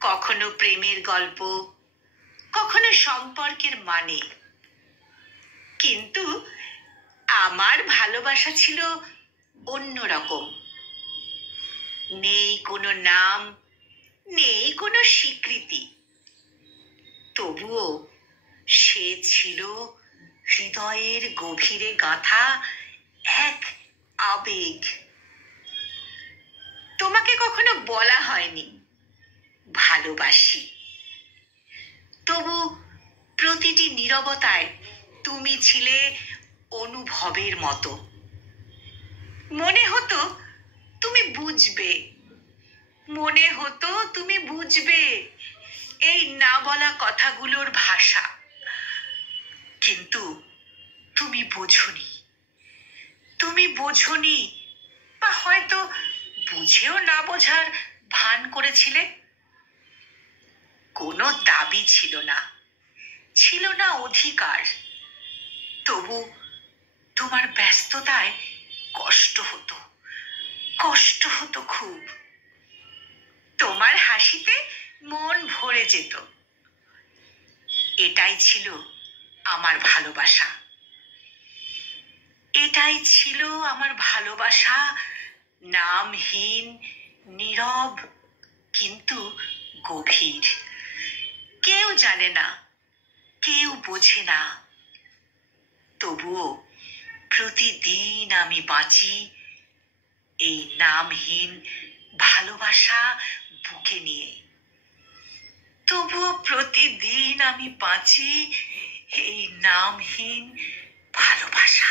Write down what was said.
কখনো প্রেমের গল্প, কখনো সম্পর্কের মানে। কিন্তু আমার ভালোবাসা ছিল অন্যরকম। নেই কোনো নাম, নেই কোনো স্বীকৃতি, তবুও সে ছিল হৃদয়ের গভীরে গাঁথা এক আবেগ। তোমাকে কখনো বলা হয়নি ভালোবাসি, তবু প্রতিটি নীরবতায় তুমি ছিলে অনুভবের মতো। মনে হতো তুমি বুঝবে, মনে হতো তুমি বুঝবে এই না বলা কথাগুলোর ভাষা। কিন্তু তুমি বোঝনি, তুমি বোঝনি, বা হয়তো বুঝেও না বোঝার ভান করেছিলে। কোনো দাবি ছিল না, ছিল না অধিকার, তবু তোমার ব্যস্ততায় কষ্ট হতো, কষ্ট হতো খুব। তোমার হাসিতে মন ভরে যেত। এটাই ছিল আমার ভালোবাসা, এটাই ছিল আমার ভালোবাসা। নামহীন, নীরব, কিন্তু গভীর। কেউ জানে না, কেউ বোঝে না, তবুও প্রতিদিন আমি বাঁচি এই নামহীন ভালোবাসা বুকে নিয়ে। তবুও প্রতিদিন আমি বাঁচি এই নামহীন ভালোবাসা।